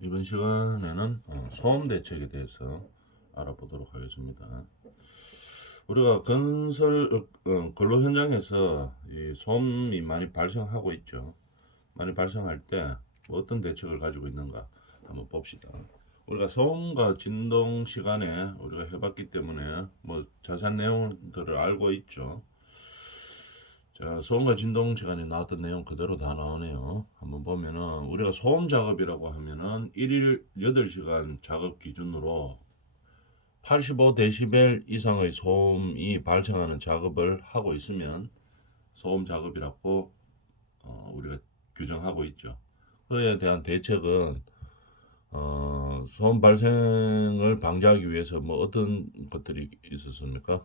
이번 시간에는 소음 대책에 대해서 알아보도록 하겠습니다. 우리가 건설 근로 현장에서 이 소음이 많이 발생하고 있죠. 많이 발생할 때 어떤 대책을 가지고 있는가 한번 봅시다. 우리가 소음과 진동 시간에 우리가 해봤기 때문에 뭐 자세한 내용들을 알고 있죠. 자, 소음과 진동 시간에 나왔던 내용 그대로 다 나오네요. 한번 보면은 우리가 소음 작업이라고 하면은 1일 8시간 작업 기준으로 85데시벨 이상의 소음이 발생하는 작업을 하고 있으면 소음 작업이라고 우리가 규정하고 있죠. 그에 대한 대책은 소음 발생을 방지하기 위해서 뭐 어떤 것들이 있었습니까?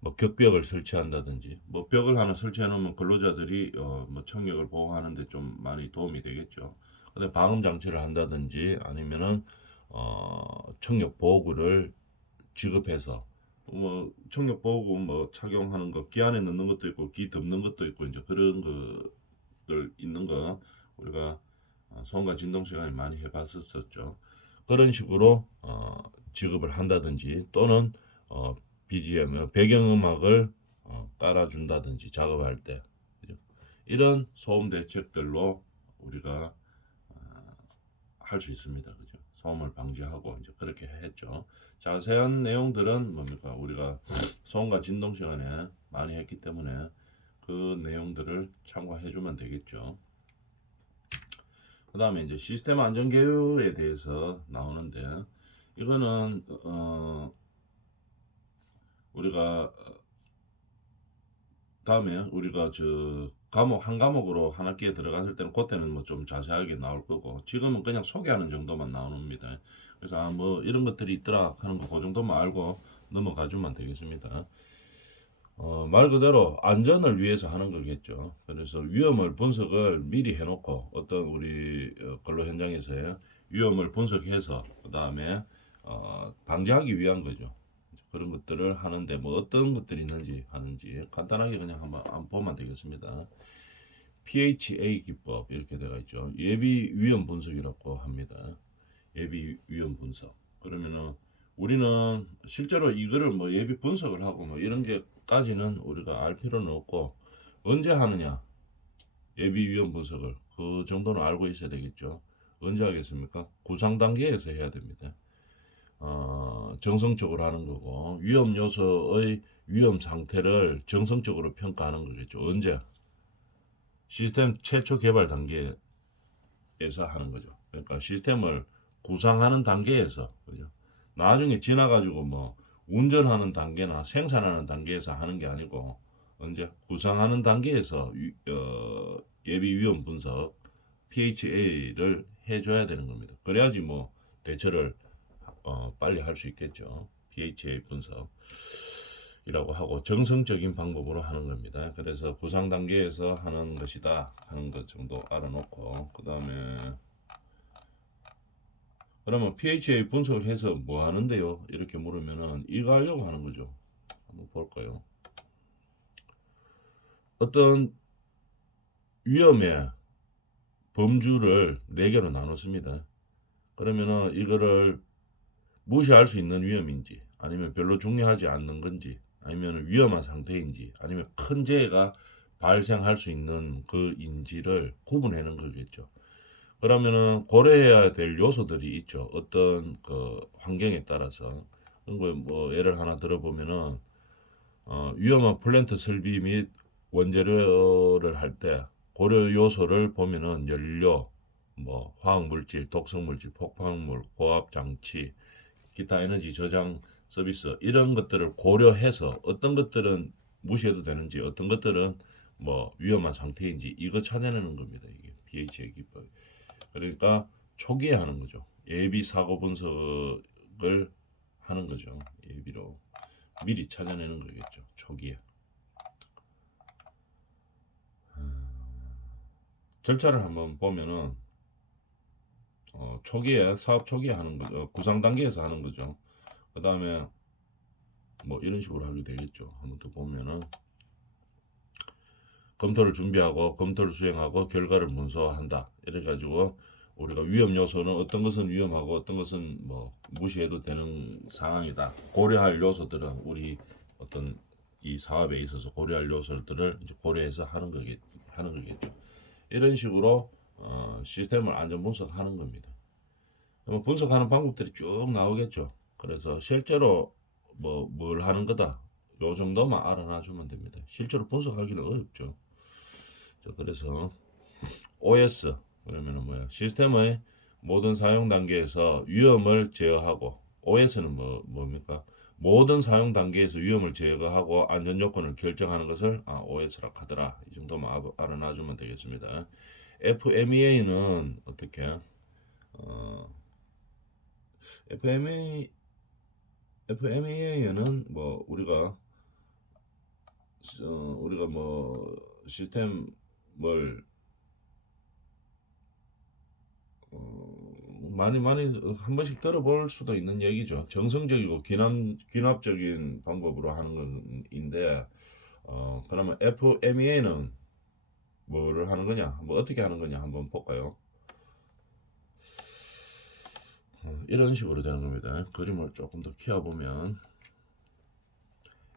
뭐 격벽을 설치한다든지 뭐 벽을 하나 설치해 놓으면 근로자들이 뭐 청력을 보호하는데 좀 많이 도움이 되겠죠. 근데 방음 장치를 한다든지 아니면은 청력 보호구를 지급해서 뭐 청력 보호구 뭐 착용하는 거 귀 안에 넣는 것도 있고 귀 덮는 것도 있고 이제 그런 것들 있는 거 우리가 소음과 진동 시간에 많이 해봤었죠. 그런 식으로 지급을 한다든지 또는 BGM 배경음악을 깔아준다든지 작업할 때 그죠? 이런 소음 대책들로 우리가 할 수 있습니다. 그죠? 소음을 방지하고 이제 그렇게 했죠. 자세한 내용들은 뭡니까? 우리가 소음과 진동 시간에 많이 했기 때문에 그 내용들을 참고해 주면 되겠죠. 그 다음에 이제 시스템 안전 개요에 대해서 나오는데 이거는 우리가 다음에 우리가 저 과목 한 과목으로 한 학기에 들어갔을 때는 그때는 뭐 좀 자세하게 나올 거고 지금은 그냥 소개하는 정도만 나옵니다. 그래서 뭐 이런 것들이 있더라 하는 거 그 정도만 알고 넘어가 주면 되겠습니다. 말 그대로 안전을 위해서 하는 거겠죠. 그래서 위험을 분석을 미리 해놓고 어떤 우리 근로 현장에서의 위험을 분석해서 그 다음에 방지하기 위한 거죠. 그런 것들을 하는데 뭐 어떤 것들이 있는지 하는지 간단하게 그냥 한번 보면 되겠습니다. PHA 기법 이렇게 되어 있죠. 예비 위험 분석이라고 합니다. 예비 위험 분석. 그러면은 우리는 실제로 이거를 뭐 예비 분석을 하고 뭐 이런 게까지는 우리가 알 필요는 없고 언제 하느냐 예비 위험 분석을 그 정도는 알고 있어야 되겠죠. 언제 하겠습니까? 구상 단계에서 해야 됩니다. 정성적으로 하는 거고 위험 요소의 위험 상태를 정성적으로 평가하는 거겠죠. 언제? 시스템 최초 개발 단계에서 하는 거죠. 그러니까 시스템을 구상하는 단계에서 그죠. 나중에 지나가지고 뭐 운전하는 단계나 생산하는 단계에서 하는 게 아니고 언제 구상하는 단계에서 예비 위험 분석 PHA를 해줘야 되는 겁니다. 그래야지 뭐 대처를 빨리 할 수 있겠죠. PHA 분석이라고 하고 정성적인 방법으로 하는 겁니다. 그래서 구상 단계에서 하는 것이다 하는 것 정도 알아놓고 그 다음에 그러면 PHA 분석을 해서 뭐 하는데요? 이렇게 물으면은 이거 하려고 하는 거죠. 한번 볼까요? 어떤 위험의 범주를 4개로 나눴습니다. 그러면은 이거를 무시할 수 있는 위험인지 아니면 별로 중요하지 않는 건지 아니면 위험한 상태인지 아니면 큰 재해가 발생할 수 있는 그 인지를 구분하는 거겠죠. 그러면은 고려해야 될 요소들이 있죠. 어떤 그 환경에 따라서. 뭐 예를 하나 들어보면은 위험한 플랜트 설비 및 원재료를 할 때 고려 요소를 보면은 연료, 뭐 화학물질, 독성물질, 폭발물, 고압 장치, 기타 에너지 저장 서비스 이런 것들을 고려해서 어떤 것들은 무시해도 되는지 어떤 것들은 뭐 위험한 상태인지 이거 찾아내는 겁니다. 이게 PH의 기법. 그러니까 초기에 하는 거죠. 예비 사고 분석을 하는 거죠. 예비로 미리 찾아내는 거겠죠. 초기에. 절차를 한번 보면은 초기에 사업 초기에 하는 거죠. 구상 단계에서 하는 거죠. 그 다음에 뭐 이런 식으로 하게 되겠죠. 한번 더 보면은 검토를 준비하고 검토를 수행하고 결과를 문서화한다. 이래 가지고 우리가 위험 요소는 어떤 것은 위험하고 어떤 것은 뭐 무시해도 되는 상황이다. 고려할 요소들은 우리 어떤 이 사업에 있어서 고려할 요소들을 이제 고려해서 하는 거겠죠. 이런 식으로 시스템을 안전 분석하는 겁니다. 그러면 분석하는 방법들이 쭉 나오겠죠. 그래서 실제로 뭐 뭘 하는 거다. 요 정도만 알아놔 주면 됩니다. 실제로 분석하기는 어렵죠. 자, 그래서 OS 그러면은 뭐야? 시스템의 모든 사용 단계에서 위험을 제어하고 OS는 뭡니까? 모든 사용 단계에서 위험을 제거하고 안전 요건을 결정하는 것을 OS라고 하더라. 이 정도만 알아놔주면 되겠습니다. FMEA는 어떻게? 어, FMEA FMEA는 뭐 우리가 뭐 시스템을 많이 한 번씩 들어볼 수도 있는 얘기죠. 정성적이고 귀납적인 방법으로 하는 건인데 그러면 FMEA는 뭐를 하는 거냐? 뭐 어떻게 하는 거냐? 한번 볼까요? 이런 식으로 되는 겁니다. 그림을 조금 더 키워보면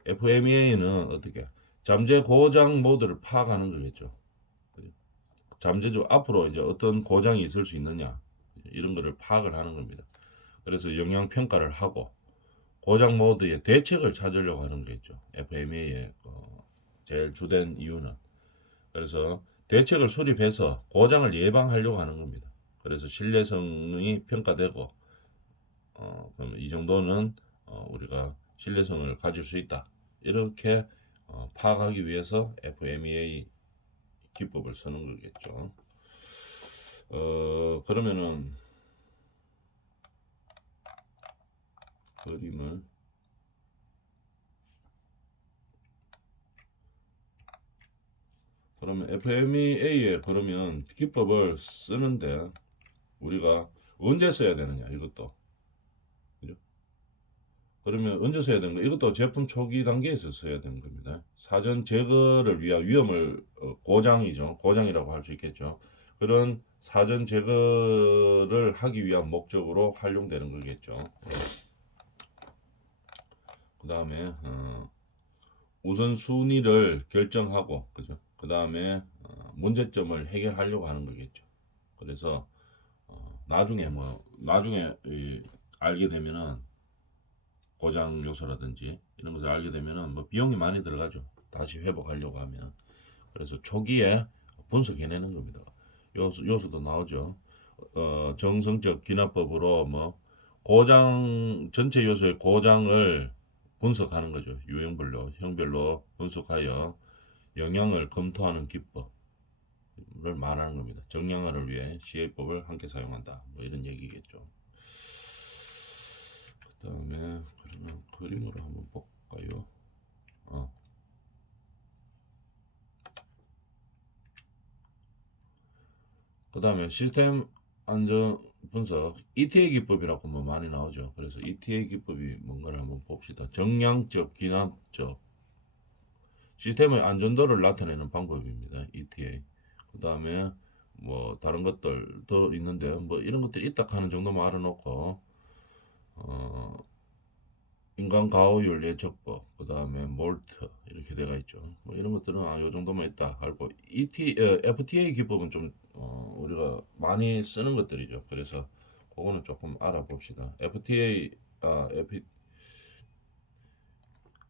FMEA는 어떻게 잠재 고장 모드를 파악하는 거겠죠. 잠재적 앞으로 이제 어떤 고장이 있을 수 있느냐 이런 거를 파악을 하는 겁니다. 그래서 영향 평가를 하고 고장 모드의 대책을 찾으려고 하는 거겠죠. FMEA의 제일 주된 이유는 그래서 대책을 수립해서 고장을 예방하려고 하는 겁니다. 그래서 신뢰성이 평가되고 그럼 이 정도는 우리가 신뢰성을 가질 수 있다. 이렇게 파악하기 위해서 FMEA 기법을 쓰는 거겠죠. 그러면은 그림을 그러면 FMEA에 그러면 기법을 쓰는데 우리가 언제 써야 되느냐 이것도 그죠? 그러면 언제 써야 되는 거? 이것도 제품 초기 단계에서 써야 되는 겁니다. 사전 제거를 위한 위험을 고장이죠. 고장이라고 할 수 있겠죠. 그런 사전 제거를 하기 위한 목적으로 활용되는 거겠죠. 그 다음에 우선순위를 결정하고 그죠. 그 다음에 문제점을 해결하려고 하는 거겠죠. 그래서 나중에 알게 되면은 고장 요소라든지 이런 것을 알게 되면은 뭐 비용이 많이 들어가죠. 다시 회복하려고 하면. 그래서 초기에 분석해내는 겁니다. 요소도 나오죠. 정성적 기납법으로 뭐 고장 전체 요소의 고장을 분석하는 거죠. 유형별로 형별로 분석하여 영향을 검토하는 기법을 말하는 겁니다. 정량화를 위해 CA법을 함께 사용한다. 뭐 이런 얘기겠죠. 그 다음에 그러면 그림으로 한번 볼까요? 그 다음에 시스템 안전 분석 ETA 기법이라고 뭐 많이 나오죠. 그래서 ETA 기법이 뭔가를 한번 봅시다. 정량적, 기납적 시스템의 안전도를 나타내는 방법입니다. ETA. 그 다음에 뭐 다른 것들도 있는데 뭐 이런 것들이 있다 하는 정도만 알아놓고 인간 가호율 예측법, 그 다음에 몰트 이렇게 돼가 있죠. 뭐 이런 것들은 요 정도만 있다 알고 FTA 기법은 좀 우리가 많이 쓰는 것들이죠. 그래서 그거는 조금 알아봅시다.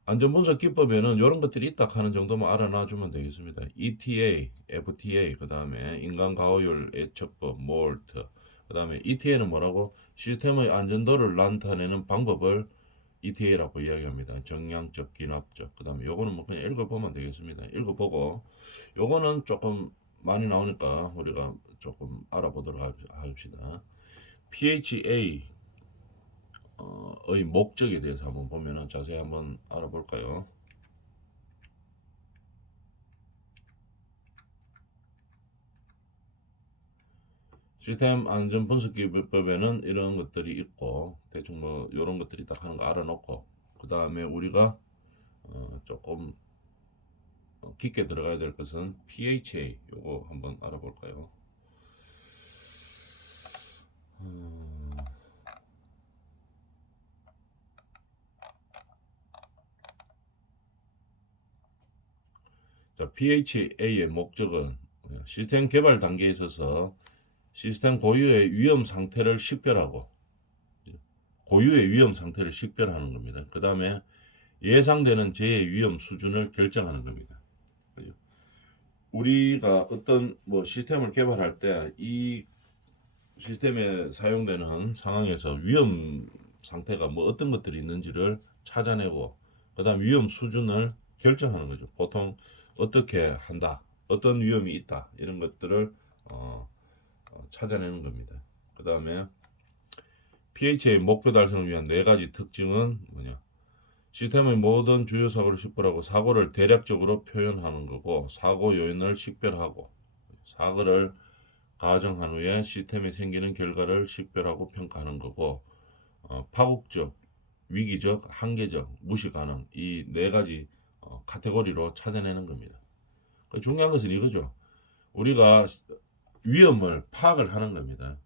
안전분석 기법에는 이런 것들이 있다 하는 정도만 알아놔주면 되겠습니다. ETA, FTA, 그 다음에 인간 가호율 예측법, 몰트, 그 다음에 ETA는 뭐라고? 시스템의 안전도를 나타내는 방법을 ETA라고 이야기합니다. 정량적, 기납적. 그 다음에 요거는 뭐 그냥 읽어보면 되겠습니다. 읽어보고 요거는 조금 많이 나오니까 우리가 조금 알아보도록 합시다. PHA의 목적에 대해서 한번 보면은 자세히 한번 알아볼까요? 시스템 안전 분석 기법에는 이런 것들이 있고 대충 뭐 이런 것들이 딱 하는 거 알아놓고 그 다음에 우리가 조금 깊게 들어가야 될 것은 PHA 요거 한번 알아볼까요? 자, PHA의 목적은 시스템 개발 단계에 있어서 시스템 고유의 위험 상태를 식별하고 고유의 위험 상태를 식별하는 겁니다. 그 다음에 예상되는 재해 위험 수준을 결정하는 겁니다. 우리가 어떤 시스템을 개발할 때 이 시스템에 사용되는 상황에서 위험 상태가 어떤 것들이 있는지를 찾아내고 그다음 위험 수준을 결정하는 거죠. 보통 어떻게 한다, 어떤 위험이 있다 이런 것들을 찾아내는 겁니다. 그 다음에 PH의 목표 달성을 위한 네 가지 특징은 뭐냐? 시스템의 모든 주요 사고를 식별하고 사고를 대략적으로 표현하는 거고 사고 요인을 식별하고 사고를 가정한 후에 시스템에 생기는 결과를 식별하고 평가하는 거고 파국적, 위기적, 한계적, 무시 가능 이 네 가지 카테고리로 찾아내는 겁니다. 중요한 것은 이거죠. 우리가 위험을 파악을 하는 겁니다.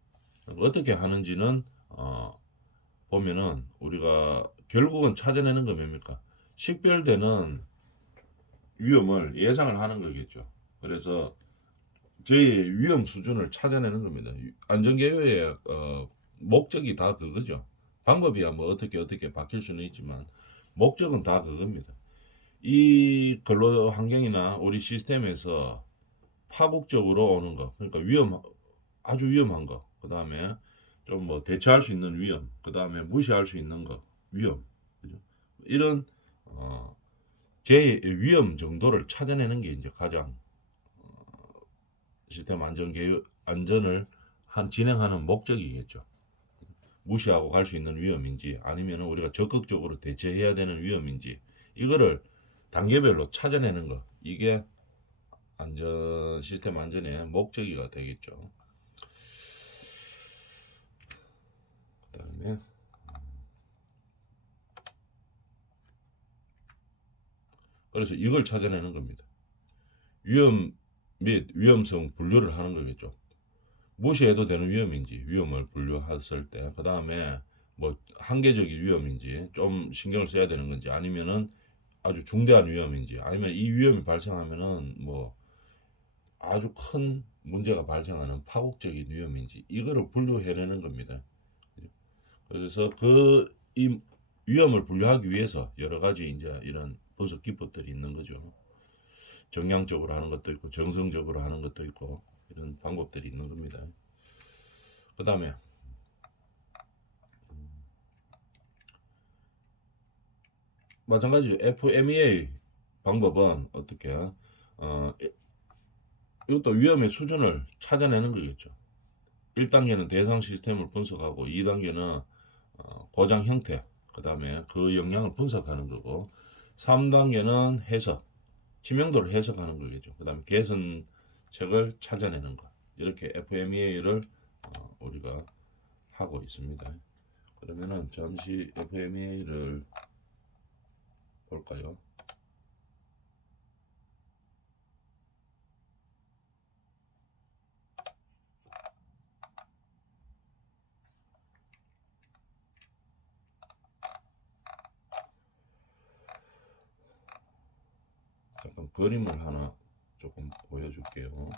어떻게 하는지는 보면은 우리가 결국은 찾아내는 거 뭡니까? 식별되는 위험을 예상을 하는 거겠죠. 그래서 저희 위험 수준을 찾아내는 겁니다. 안전개요의 목적이 다 그거죠. 방법이야 어떻게 바뀔 수는 있지만 목적은 다 그겁니다. 이 근로 환경이나 우리 시스템에서 파국적으로 오는 거, 그러니까 아주 위험한 거, 그 다음에 좀 대처할 수 있는 위험, 그 다음에 무시할 수 있는 거, 위험, 그죠? 이런 제 위험 정도를 찾아내는 게 이제 가장 시스템 안전을 진행하는 목적이겠죠. 무시하고 갈 수 있는 위험인지 아니면 우리가 적극적으로 대처해야 되는 위험인지 이거를 단계별로 찾아내는 거 이게 시스템 안전의 목적이가 되겠죠. 그 다음에 그래서 이걸 찾아내는 겁니다. 위험 및 위험성 분류를 하는 거겠죠. 무시해도 되는 위험인지 위험을 분류했을 때, 그 다음에 한계적인 위험인지 좀 신경을 써야 되는 건지 아니면은 아주 중대한 위험인지 아니면 이 위험이 발생하면은 아주 큰 문제가 발생하는 파국적인 위험인지 이거를 분류해내는 겁니다. 그래서 이 위험을 분류하기 위해서 여러 가지 이제 이런 분석 기법들이 있는 거죠. 정량적으로 하는 것도 있고 정성적으로 하는 것도 있고 이런 방법들이 있는 겁니다. 그 다음에 마찬가지 FMEA 방법은 어떻게 이것도 위험의 수준을 찾아내는 거겠죠. 1단계는 대상 시스템을 분석하고 2단계는 고장 형태, 그 다음에 그 영향을 분석하는 거고 3단계는 해석, 치명도를 해석하는 거겠죠. 그 다음에 개선책을 찾아내는 거. 이렇게 FMEA를 우리가 하고 있습니다. 그러면은 잠시 FMEA를 볼까요? 잠깐 그림을 하나 조금 보여줄게요.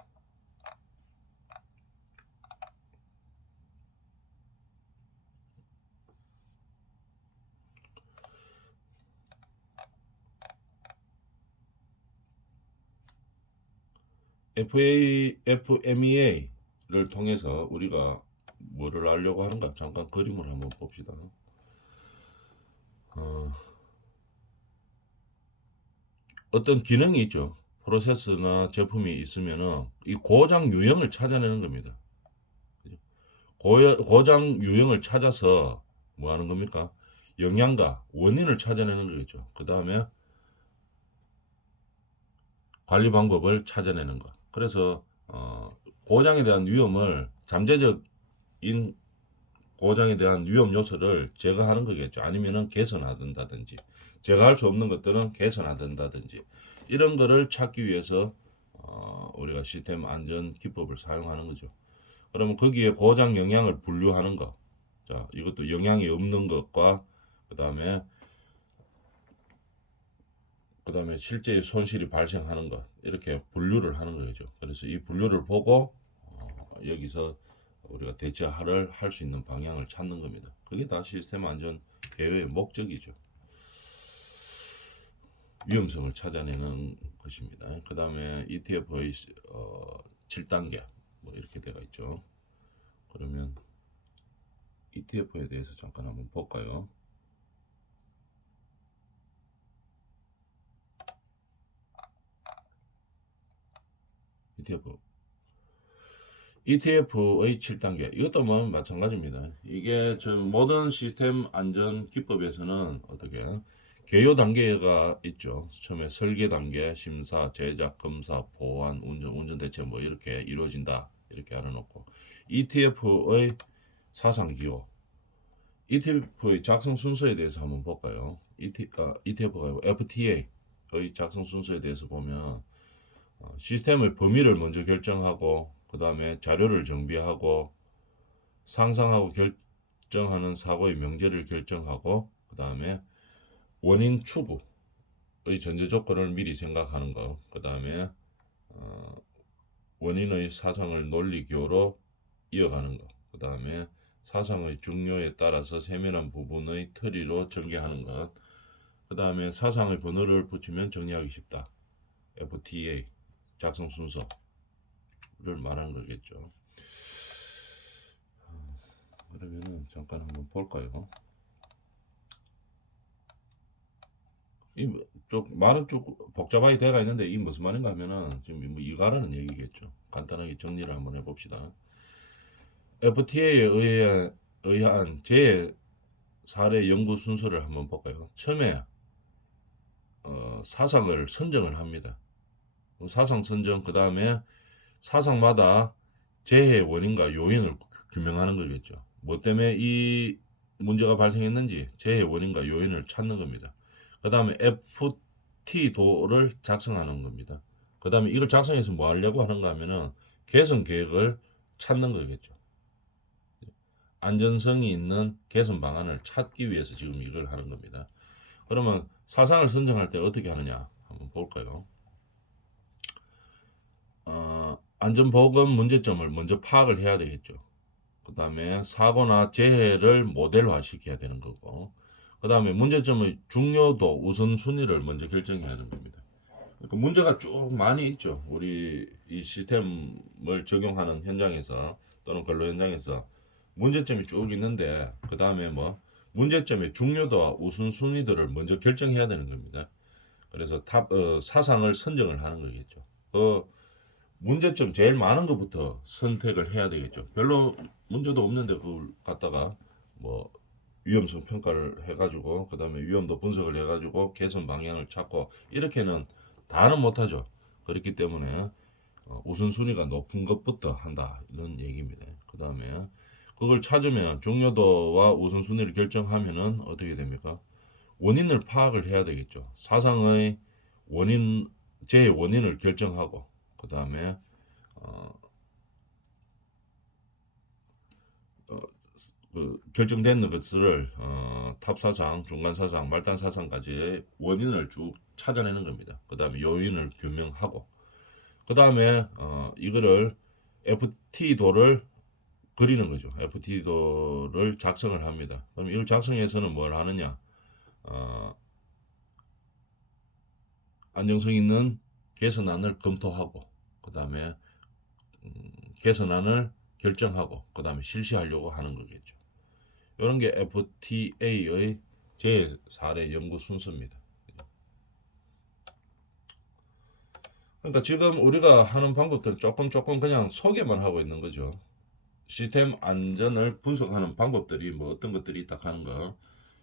FMEA를 통해서 우리가 뭐를 알려고 하는가 잠깐 그림을 한번 봅시다. 어떤 기능이 있죠. 프로세스나 제품이 있으면은 이 고장 유형을 찾아내는 겁니다. 고장 유형을 찾아서 뭐 하는 겁니까? 영양과 원인을 찾아내는 거겠죠. 그 다음에 관리 방법을 찾아내는 것. 그래서 고장에 대한 위험을 잠재적인 고장에 대한 위험 요소를 제거하는 거겠죠. 아니면은 개선하든다든지 제거할 수 없는 것들은 개선하든다든지 이런 거를 찾기 위해서 우리가 시스템 안전 기법을 사용하는 거죠. 그러면 거기에 고장 영향을 분류하는 것. 자, 이것도 영향이 없는 것과 그다음에 그 다음에 실제의 손실이 발생하는 것, 이렇게 분류를 하는 거죠. 그래서 이 분류를 보고 여기서 우리가 대처를 할 수 있는 방향을 찾는 겁니다. 그게 다 시스템 안전 개요의 목적이죠. 위험성을 찾아내는 것입니다. 그 다음에 ETF의 7단계 뭐 이렇게 되어 있죠. 그러면 ETF에 대해서 잠깐 한번 볼까요? ETF의 7단계 이것도 뭐 마찬가지입니다. 이게 모든 시스템 안전 기법에서는 어떻게 개요 단계가 있죠. 처음에 설계 단계, 심사, 제작, 검사, 보안, 운전 대체 뭐 이렇게 이루어진다. 이렇게 알아놓고 ETF의 사상 기호, ETF의 작성 순서에 대해서 한번 볼까요? ETF가 FTA의 작성 순서에 대해서 보면 시스템의 범위를 먼저 결정하고 그 다음에 자료를 정비하고 상상하고 결정하는 사고의 명제를 결정하고 그 다음에 원인 추구의 전제 조건을 미리 생각하는 거, 그 다음에 원인의 사상을 논리 기호로 이어가는 거, 그 다음에 사상의 중요에 따라서 세밀한 부분의 트리로 전개하는 것, 그 다음에 사상의 번호를 붙이면 정리하기 쉽다. FTA 작성 순서를 말하는 거겠죠. 그러면은 잠깐 한번 볼까요? 말은 좀 복잡하게 돼가 있는데 이 무슨 말인가 하면은 지금 뭐 이거라는 얘기겠죠. 간단하게 정리를 한번 해봅시다. FTA에 의한 제 사례 연구 순서를 한번 볼까요? 처음에 사상을 선정을 합니다. 사상 선정, 그 다음에 사상마다 재해 원인과 요인을 규명하는 거겠죠. 뭐 때문에 이 문제가 발생했는지 재해 원인과 요인을 찾는 겁니다. 그 다음에 FT도를 작성하는 겁니다. 그 다음에 이걸 작성해서 뭐 하려고 하는가 하면은 개선 계획을 찾는 거겠죠. 안전성이 있는 개선 방안을 찾기 위해서 지금 이걸 하는 겁니다. 그러면 사상을 선정할 때 어떻게 하느냐 한번 볼까요? 안전보건 문제점을 먼저 파악을 해야 되겠죠. 그 다음에 사고나 재해를 모델화 시켜야 되는 거고, 그 다음에 문제점의 중요도, 우선순위를 먼저 결정해야 되는 겁니다. 그러니까 문제가 쭉 많이 있죠. 우리 이 시스템을 적용하는 현장에서 또는 근로 현장에서 문제점이 쭉 있는데, 그 다음에 뭐 문제점의 중요도와 우선순위들을 먼저 결정해야 되는 겁니다. 그래서 사상을 선정을 하는 거겠죠. 문제점 제일 많은 것부터 선택을 해야 되겠죠. 별로 문제도 없는데 그걸 갖다가 뭐 위험성 평가를 해가지고 그 다음에 위험도 분석을 해가지고 개선 방향을 찾고 이렇게는 다는 못하죠. 그렇기 때문에 우선순위가 높은 것부터 한다 이런 얘기입니다. 그 다음에 그걸 찾으면 중요도와 우선순위를 결정하면은 어떻게 됩니까? 원인을 파악을 해야 되겠죠. 사상의 원인, 제 원인을 결정하고 그 다음에 결정된 것을 탑 사상, 중간 사상, 말단 사상까지의 원인을 쭉 찾아내는 겁니다. 그 다음에 요인을 규명하고 그 다음에 이거를 FT도를 그리는 거죠. FT도를 작성을 합니다. 그럼 이걸 작성해서는 뭘 하느냐? 안정성 있는 개선안을 검토하고 그 다음에 개선안을 결정하고 그 다음에 실시하려고 하는 거겠죠. 이런 게 FTA의 제 사례 연구 순서입니다. 그러니까 지금 우리가 하는 방법들은 조금 그냥 소개만 하고 있는 거죠. 시스템 안전을 분석하는 방법들이 뭐 어떤 것들이 있다 하는 거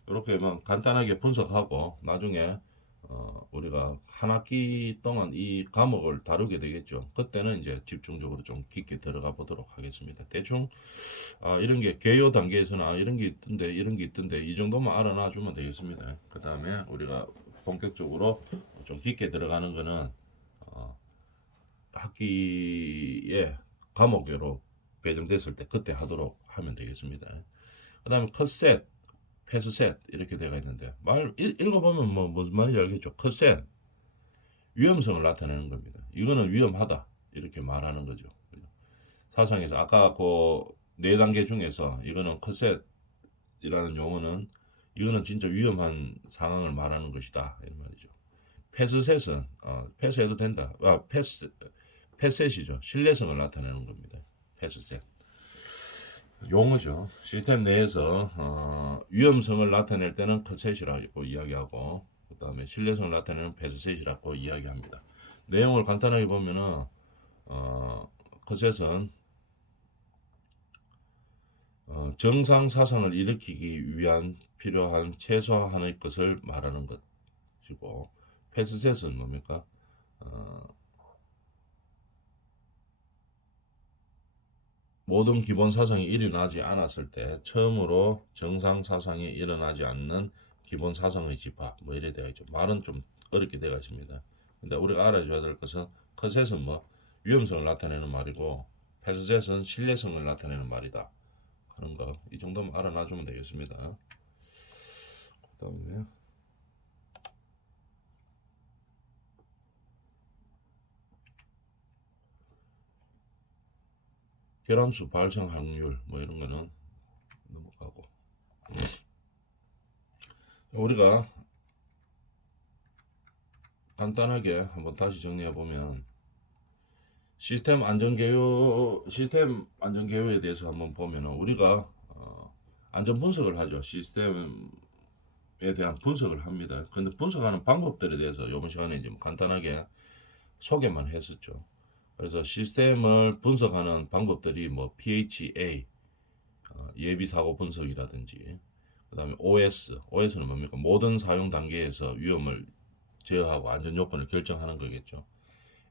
이렇게만 간단하게 분석하고 나중에 우리가 한 학기 동안 이 과목을 다루게 되겠죠. 그때는 이제 집중적으로 좀 깊게 들어가 보도록 하겠습니다. 대충 이런 게 개요 단계에서는 이런 게 있던데 이 정도만 알아놔 주면 되겠습니다. 그 다음에 우리가 본격적으로 좀 깊게 들어가는 거는 학기에 과목으로 배정됐을 때 그때 하도록 하면 되겠습니다. 그 다음에 컷셋, 패스셋 이렇게 되어 있는데 읽어보면 뭐 무슨 말인지 알겠죠. 컷셋 위험성을 나타내는 겁니다. 이거는 위험하다 이렇게 말하는 거죠. 사상에서 아까 그 네 단계 중에서 이거는 컷셋이라는 용어는 이거는 진짜 위험한 상황을 말하는 것이다 이런 말이죠. 패스셋은 패스해도 된다. 패셋이죠. 신뢰성을 나타내는 겁니다. 패스셋 용어죠. 시스템 내에서 위험성을 나타낼 때는 컷셋이라고 이야기하고 그 다음에 신뢰성을 나타내는 패스셋이라고 이야기합니다. 내용을 간단하게 보면은 컷셋은 정상 사상을 일으키기 위한 필요한 최소한의 것을 말하는 것이고 패스셋은 뭡니까? 모든 기본 사상이 일어나지 않았을 때 처음으로 정상 사상이 일어나지 않는 기본 사상의 집합 뭐 이래 되어 있죠. 말은 좀 어렵게 되어 있습니다. 근데 우리가 알아줘야 될 것은 컷셋은 뭐 위험성을 나타내는 말이고 패스셋은 신뢰성을 나타내는 말이다 하는 거 이 정도만 알아놔주면 되겠습니다. 그 다음에 결함수 발생 확률 뭐 이런 거는 넘어가고 우리가 간단하게 한번 다시 정리해 보면 시스템 안전 개요에 대해서 한번 보면은 우리가 안전 분석을 하죠. 시스템에 대한 분석을 합니다. 근데 분석하는 방법들에 대해서 이번 시간에 이제 간단하게 소개만 했었죠. 그래서 시스템을 분석하는 방법들이 뭐 PHA 예비 사고 분석이라든지 그다음에 OS는 뭡니까? 모든 사용 단계에서 위험을 제어하고 안전 요건을 결정하는 거겠죠.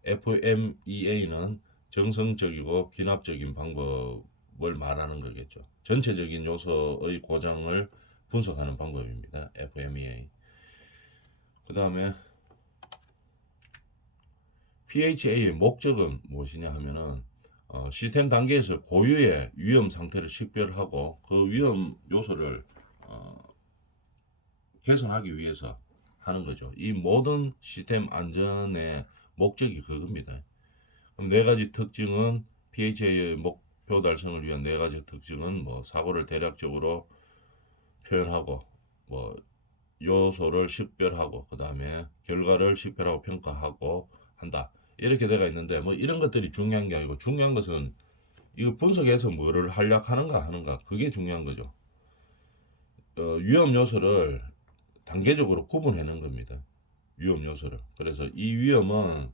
FMEA는 정성적이고 기납적인 방법을 말하는 거겠죠. 전체적인 요소의 고장을 분석하는 방법입니다. FMEA. 그 다음에 PHA의 목적은 무엇이냐 하면은 시스템 단계에서 고유의 위험 상태를 식별하고 그 위험 요소를 개선하기 위해서 하는 거죠. 이 모든 시스템 안전의 목적이 그겁니다. 그럼 네 가지 특징은 PHA의 목표 달성을 위한 네 가지 특징은 뭐 사고를 대략적으로 표현하고 뭐 요소를 식별하고 그 다음에 결과를 식별하고 평가하고 한다. 이렇게 되어 있는데 뭐 이런 것들이 중요한 게 아니고 중요한 것은 이거 분석해서 뭐를 하려하는가 하는가 그게 중요한 거죠. 위험 요소를 단계적으로 구분해낸 겁니다. 위험 요소를. 그래서 이 위험은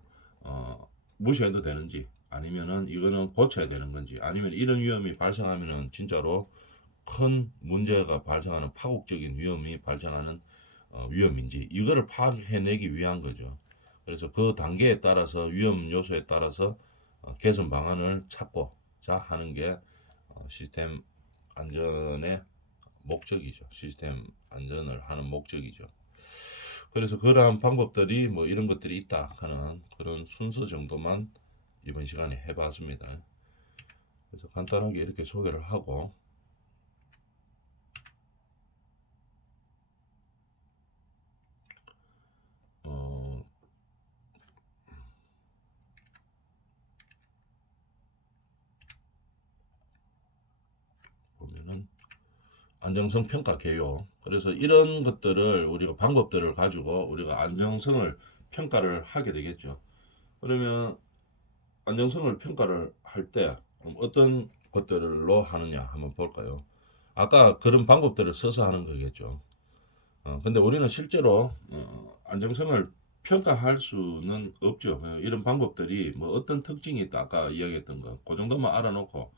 무시해도 되는지 아니면은 이거는 고쳐야 되는 건지 아니면 이런 위험이 발생하면은 진짜로 큰 문제가 발생하는 파국적인 위험이 발생하는 위험인지 이거를 파악해내기 위한 거죠. 그래서 그 단계에 따라서 위험 요소에 따라서 개선 방안을 찾고자 하는 게 시스템 안전의 목적이죠. 시스템 안전을 하는 목적이죠. 그래서 그러한 방법들이 뭐 이런 것들이 있다 하는 그런 순서 정도만 이번 시간에 해봤습니다. 그래서 간단하게 이렇게 소개를 하고 보면은 안정성 평가 개요. 그래서 이런 것들을 우리가 방법들을 가지고 우리가 안정성을 평가를 하게 되겠죠. 그러면 안정성을 평가를 할 때 어떤 것들로 하느냐 한번 볼까요? 아까 그런 방법들을 써서 하는 거겠죠. 근데 우리는 실제로 안정성을 평가할 수는 없죠. 이런 방법들이 뭐 어떤 특징이 있다 아까 이야기했던 거, 그 정도만 알아놓고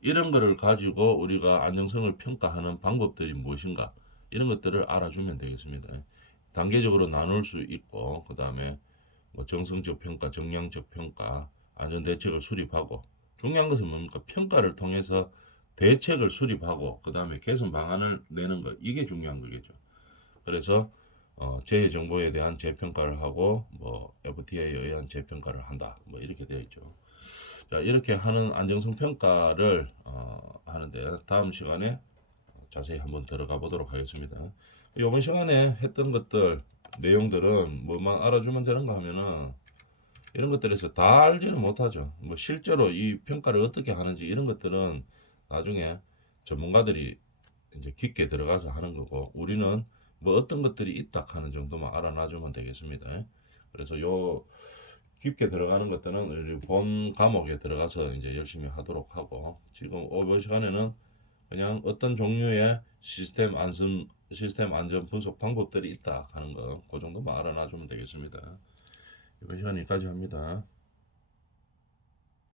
이런 거를 가지고 우리가 안정성을 평가하는 방법들이 무엇인가 이런 것들을 알아주면 되겠습니다. 단계적으로 나눌 수 있고 그 다음에 뭐 정성적 평가, 정량적 평가, 안전 대책을 수립하고 중요한 것은 뭡니까? 평가를 통해서 대책을 수립하고 그 다음에 개선 방안을 내는 것 이게 중요한 거겠죠. 그래서 재해 정보에 대한 재평가를 하고 뭐 FTA에 의한 재평가를 한다. 뭐 이렇게 되어 있죠. 자, 이렇게 하는 안정성 평가를 하는데 다음 시간에 자세히 한번 들어가 보도록 하겠습니다. 이번 시간에 했던 것들 내용들은 뭐만 알아주면 되는가 하면은 이런 것들에서 다 알지는 못하죠. 뭐 실제로 이 평가를 어떻게 하는지 이런 것들은 나중에 전문가들이 이제 깊게 들어가서 하는 거고 우리는 뭐 어떤 것들이 있다 하는 정도만 알아놔주면 되겠습니다. 그래서 요 깊게 들어가는 것들은 우리 본 과목에 들어가서 이제 열심히 하도록 하고 지금 이번 시간에는 그냥 어떤 종류의 시스템 안전 분석 방법들이 있다 하는 거 그 정도만 알아놔주면 되겠습니다. 이번 시간 여기까지 합니다.